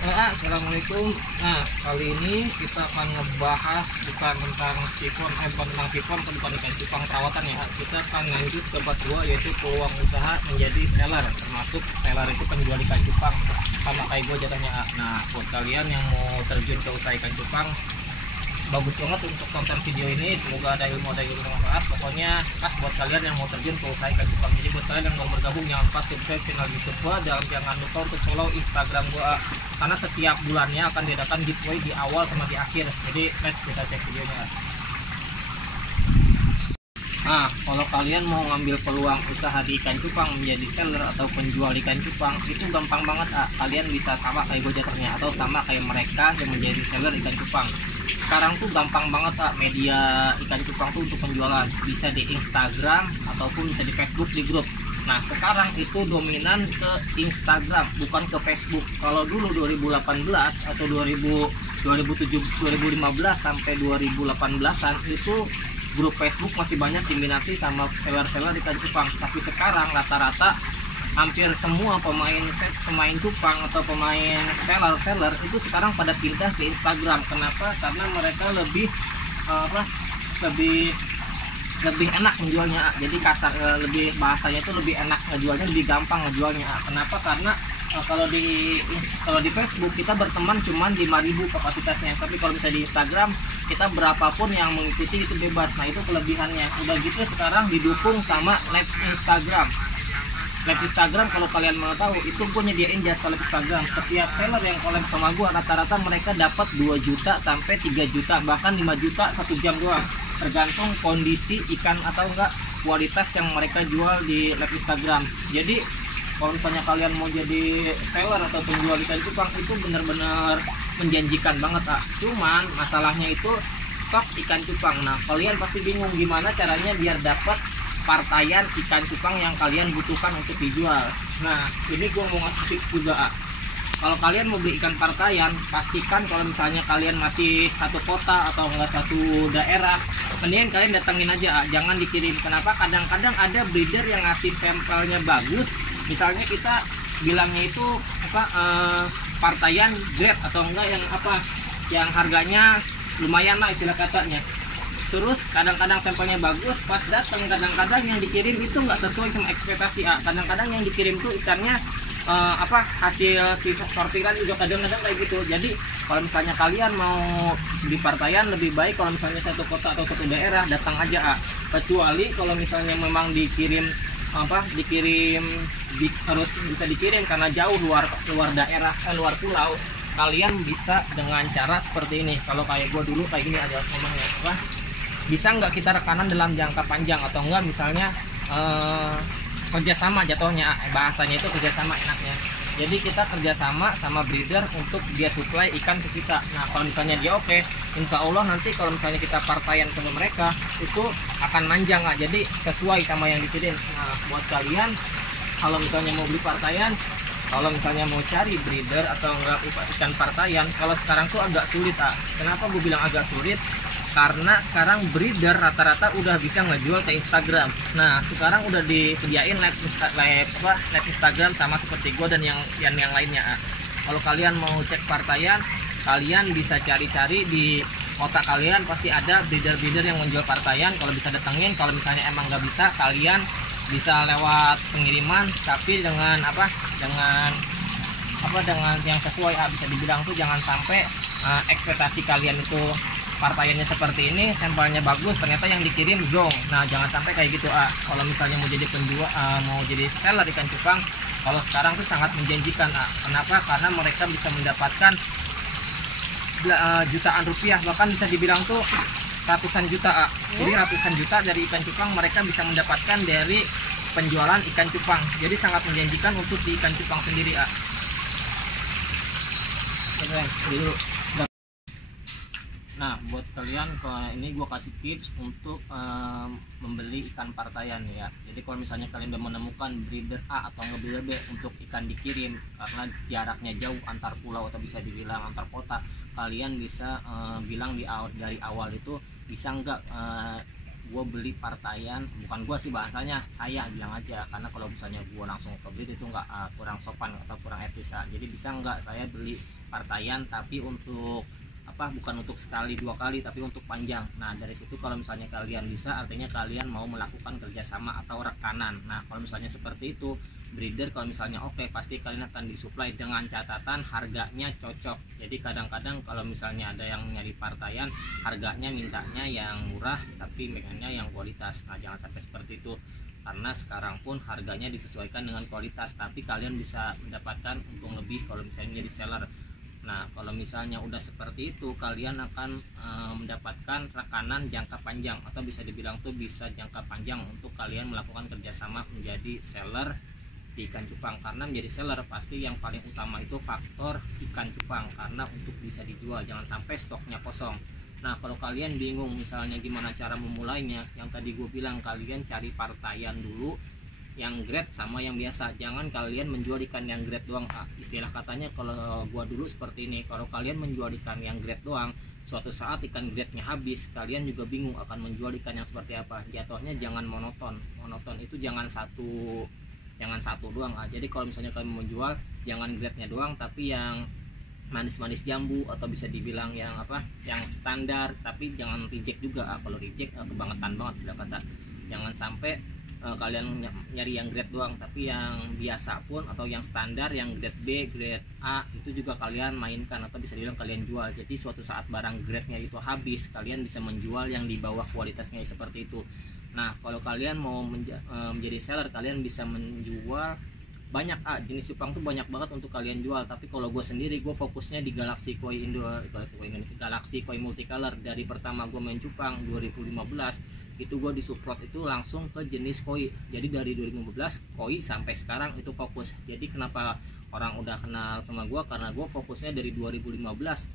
Assalamualaikum. Nah, kali ini kita akan ngebahas bukan tentang sifon, bukan tentang sifon, bukan tentang cupang perawatan ya. Kita akan lanjut ke part 2, yaitu peluang usaha menjadi seller, termasuk seller itu penjual ikan cupang sama kayak gue jatuhnya. Nah, buat kalian yang mau terjun ke usaha ikan cupang, bagus banget untuk tonton video ini, semoga ada ilmu manfaat. Pokoknya pas buat kalian yang mau terjun ke usaha ikan cupang. Jadi buat kalian yang mau bergabung, jangan lupa subscribe channel YouTube gua dan jangan lupa untuk follow Instagram gua, karena setiap bulannya akan diadakan giveaway di awal sama di akhir. Jadi let's kita cek videonya. Nah, kalau kalian mau ngambil peluang usaha di ikan cupang menjadi seller atau penjual ikan cupang, itu gampang banget. Kalian bisa sama kayak gue jatuhnya, atau sama kayak mereka yang menjadi seller ikan cupang. Sekarang tuh gampang banget media ikan cupang tuh untuk penjualan, bisa di Instagram ataupun bisa di Facebook di grup. Nah, sekarang itu dominan ke Instagram, bukan ke Facebook. Kalau dulu 2018 atau 2015 sampai 2018-an itu grup Facebook masih banyak diminati sama seller-seller ikan cupang. Tapi sekarang rata-rata hampir semua pemain cupang atau pemain seller itu sekarang pada pindah ke Instagram. Kenapa? Karena mereka lebih lebih enak menjualnya. Jadi kasar, lebih bahasanya itu lebih enak ngejualnya, lebih gampang ngejualnya. Kenapa? Karena kalau di Facebook kita berteman cuman 5.000 kapasitasnya, tapi kalau bisa di Instagram kita berapapun yang mengikuti itu bebas. Nah, itu kelebihannya. Udah gitu sekarang didukung sama live Instagram. Live Instagram, kalau kalian mau tahu, itu gue nyediain jasa live Instagram. Setiap seller yang collab sama gue, rata-rata mereka dapat 2 juta sampai 3 juta, bahkan 5 juta 1 jam doang, tergantung kondisi ikan atau enggak kualitas yang mereka jual di live Instagram. Jadi kalau misalnya kalian mau jadi seller atau penjual ikan cupang, itu benar-benar menjanjikan banget. Cuman masalahnya itu stok ikan cupang. Nah, kalian pasti bingung gimana caranya biar dapat partaian ikan cupang yang kalian butuhkan untuk dijual. Nah, ini gue mau ngasih tips juga. Kalau kalian mau beli ikan partaian, pastikan kalau misalnya kalian masih satu kota atau enggak satu daerah, mendingan kalian datengin aja, jangan dikirim. Kenapa? Kadang-kadang ada breeder yang ngasih sampelnya bagus, misalnya kita bilangnya itu partaian grade atau enggak yang harganya lumayan lah istilah katanya. Terus kadang-kadang sampelnya bagus, pas datang kadang-kadang yang dikirim itu nggak sesuai sama ekspektasi. Kadang-kadang yang dikirim tuh ikannya hasil sortiran juga kadang-kadang kayak gitu. Jadi kalau misalnya kalian mau di partaian, lebih baik kalau misalnya satu kota atau satu daerah, datang aja. Kecuali kalau misalnya memang dikirim harus bisa dikirim karena jauh luar daerah, luar pulau, kalian bisa dengan cara seperti ini. Kalau kayak gue dulu kayak gini aja ngomongnya, bisa nggak kita rekanan dalam jangka panjang, atau enggak misalnya kerjasama jatuhnya, bahasanya itu kerjasama enaknya. Jadi kita kerjasama sama breeder untuk dia supply ikan ke kita. Nah, kalau misalnya dia oke, insya Allah nanti kalau misalnya kita partaian ke mereka itu akan manjang. Jadi sesuai sama yang dikirim. Nah, buat kalian kalau misalnya mau beli partaian, kalau misalnya mau cari breeder atau enggak ikan partaian, kalau sekarang tuh agak sulit. Kenapa gue bilang agak sulit? Karena sekarang breeder rata-rata udah bisa ngejual ke Instagram. Nah, sekarang udah disediain live Instagram sama seperti gue dan yang lainnya. Kalau kalian mau cek partaian, kalian bisa cari-cari di kota kalian, pasti ada breeder-breeder yang menjual partaian. Kalau bisa datengin, kalau misalnya emang nggak bisa, kalian bisa lewat pengiriman, tapi dengan yang sesuai. Bisa dibilang tuh jangan sampai ekspektasi kalian itu partaiannya seperti ini, sampelnya bagus, ternyata yang dikirim zong. Nah, jangan sampai kayak gitu. Kalau misalnya mau jadi penjual, mau jadi seller ikan cupang, kalau sekarang tuh sangat menjanjikan. Kenapa? Karena mereka bisa mendapatkan jutaan rupiah, bahkan bisa dibilang tuh ratusan juta. Jadi ratusan juta dari ikan cupang mereka bisa mendapatkan dari penjualan ikan cupang. Jadi sangat menjanjikan untuk di ikan cupang sendiri. Dulu. Nah, buat kalian, kalau ini gue kasih tips untuk membeli ikan partaian ya. Jadi kalau misalnya kalian udah menemukan breeder A atau breeder B untuk ikan dikirim, karena jaraknya jauh antar pulau atau bisa dibilang antar kota, kalian bisa bilang dari awal itu, bisa nggak gue beli partaian, bukan gue sih bahasanya, saya bilang aja, karena kalau misalnya gue langsung ke breeder itu nggak kurang sopan atau kurang etis. Jadi bisa nggak saya beli partaian tapi untuk bukan untuk sekali dua kali tapi untuk panjang. Nah dari situ kalau misalnya kalian bisa, artinya kalian mau melakukan kerjasama atau rekanan. Nah kalau misalnya seperti itu, breeder kalau misalnya oke, pasti kalian akan disuplai dengan catatan harganya cocok. Jadi kadang-kadang kalau misalnya ada yang nyari partaian, harganya mintanya yang murah tapi pengennya yang kualitas. Nah jangan sampai seperti itu, karena sekarang pun harganya disesuaikan dengan kualitas, tapi kalian bisa mendapatkan untung lebih kalau misalnya jadi seller. Nah kalau misalnya udah seperti itu, kalian akan mendapatkan rekanan jangka panjang, atau bisa dibilang tuh bisa jangka panjang untuk kalian melakukan kerjasama menjadi seller di ikan cupang. Karena menjadi seller pasti yang paling utama itu faktor ikan cupang, karena untuk bisa dijual jangan sampai stoknya kosong. Nah kalau kalian bingung misalnya gimana cara memulainya, yang tadi gue bilang, kalian cari partaian dulu yang grade sama yang biasa. Jangan kalian menjual ikan yang grade doang. Istilah katanya kalau gua dulu seperti ini, kalau kalian menjual ikan yang grade doang, suatu saat ikan grade-nya habis, kalian juga bingung akan menjual ikan yang seperti apa. Jatuhnya jangan monoton. Monoton itu jangan satu doang. Jadi kalau misalnya kalian menjual, jangan grade-nya doang tapi yang manis-manis jambu, atau bisa dibilang yang yang standar, tapi jangan reject juga. Kalau reject kebangetan banget istilah kata. Jangan sampai kalian nyari yang grade doang, tapi yang biasa pun atau yang standar, yang grade B, grade A itu juga kalian mainkan, atau bisa dibilang kalian jual. Jadi suatu saat barang grade-nya itu habis, kalian bisa menjual yang di bawah kualitasnya seperti itu. Nah kalau kalian mau menjadi seller, kalian bisa menjual banyak jenis cupang tuh banyak banget untuk kalian jual. Tapi kalau gue sendiri, gue fokusnya di Galaxy Koi Indonesia, Galaxy Koi Multicolor. Dari pertama gue main cupang 2015 itu gue disupport itu langsung ke jenis koi. Jadi dari 2015 koi sampai sekarang itu fokus. Jadi kenapa orang udah kenal sama gue, karena gue fokusnya dari 2015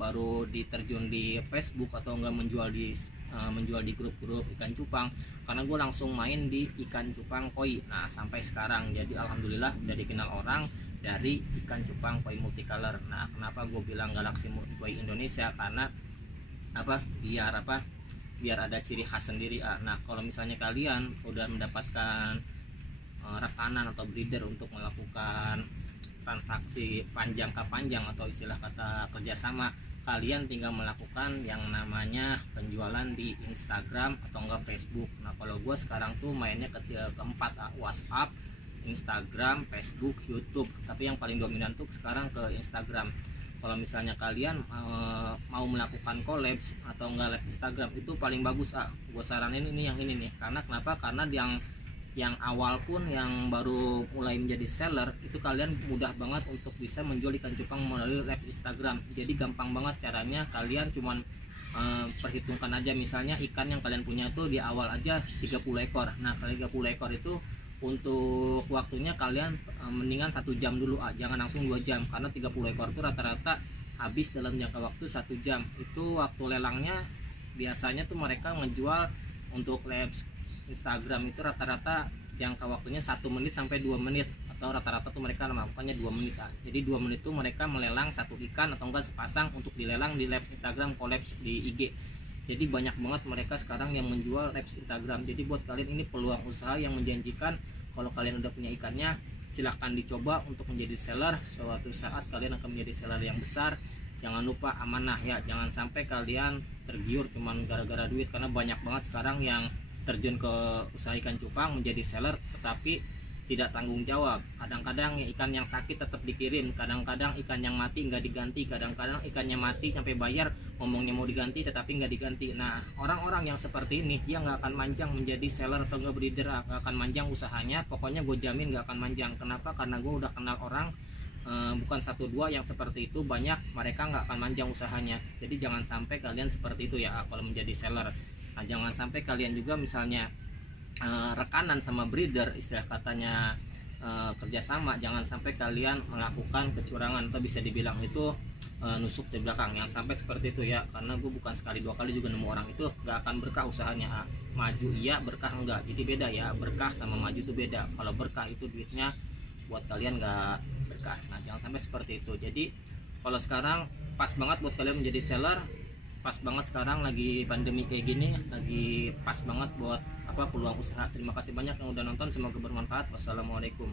baru diterjun di Facebook atau enggak menjual di grup-grup ikan cupang, karena gue langsung main di ikan cupang koi. Nah sampai sekarang, jadi alhamdulillah udah dikenal orang dari ikan cupang koi multicolor. Nah kenapa gue bilang Galaxy Koi Indonesia, karena biar ada ciri khas sendiri. Nah kalau misalnya kalian udah mendapatkan rekanan atau breeder untuk melakukan transaksi jangka panjang atau istilah kata kerjasama, kalian tinggal melakukan yang namanya penjualan di Instagram atau enggak Facebook. Nah kalau gue sekarang tuh mainnya keempat, WhatsApp, Instagram, Facebook, YouTube, tapi yang paling dominan tuh sekarang ke Instagram. Kalau misalnya kalian mau melakukan collabs atau enggak live Instagram, itu paling bagus. Gue saranin ini yang ini nih, karena kenapa? Karena yang awal pun, yang baru mulai menjadi seller, itu kalian mudah banget untuk bisa menjual ikan cupang melalui live Instagram. Jadi gampang banget caranya. Kalian cuman perhitungkan aja, misalnya ikan yang kalian punya tuh di awal aja 30 ekor. Nah kali 30 ekor itu untuk waktunya kalian mendingan 1 jam dulu, jangan langsung 2 jam, karena 30 ekor itu rata-rata habis dalam jangka waktu 1 jam. Itu waktu lelangnya biasanya tuh mereka ngejual untuk live Instagram itu rata-rata jangka waktunya 1 menit sampai 2 menit, atau rata-rata tuh mereka melakukannya 2 menit. Jadi 2 menit tuh mereka melelang satu ikan atau enggak sepasang untuk dilelang di live Instagram, collabs di IG. Jadi banyak banget mereka sekarang yang menjual live Instagram. Jadi buat kalian ini peluang usaha yang menjanjikan. Kalau kalian udah punya ikannya, silahkan dicoba untuk menjadi seller. Suatu saat kalian akan menjadi seller yang besar. Jangan lupa amanah ya, jangan sampai kalian tergiur cuman gara-gara duit, karena banyak banget sekarang yang terjun ke usaha ikan cupang menjadi seller tetapi tidak tanggung jawab. Kadang-kadang ikan yang sakit tetap dikirim, kadang-kadang ikan yang mati nggak diganti, kadang-kadang ikannya mati sampai bayar ngomongnya mau diganti tetapi nggak diganti. Nah orang-orang yang seperti ini dia nggak akan manjang menjadi seller atau nggak breeder, nggak akan manjang usahanya. Pokoknya gue jamin nggak akan manjang. Kenapa? Karena gue udah kenal orang bukan 1-2 yang seperti itu, banyak mereka nggak akan manjang usahanya. Jadi jangan sampai kalian seperti itu ya kalau menjadi seller. Nah jangan sampai kalian juga misalnya rekanan sama breeder, istilah katanya kerjasama, jangan sampai kalian melakukan kecurangan atau bisa dibilang itu nusuk di belakang. Yang sampai seperti itu ya, karena gue bukan sekali 2 kali juga nemu orang itu nggak akan berkah usahanya. Maju iya, berkah enggak, jadi beda ya. Berkah sama maju itu beda. Kalau berkah itu duitnya buat kalian nggak berkah. Nah jangan sampai seperti itu. Jadi kalau sekarang pas banget buat kalian menjadi seller, pas banget sekarang lagi pandemi kayak gini, lagi pas banget buat apa peluang usaha. Terima kasih banyak yang udah nonton, semoga bermanfaat. Wassalamualaikum.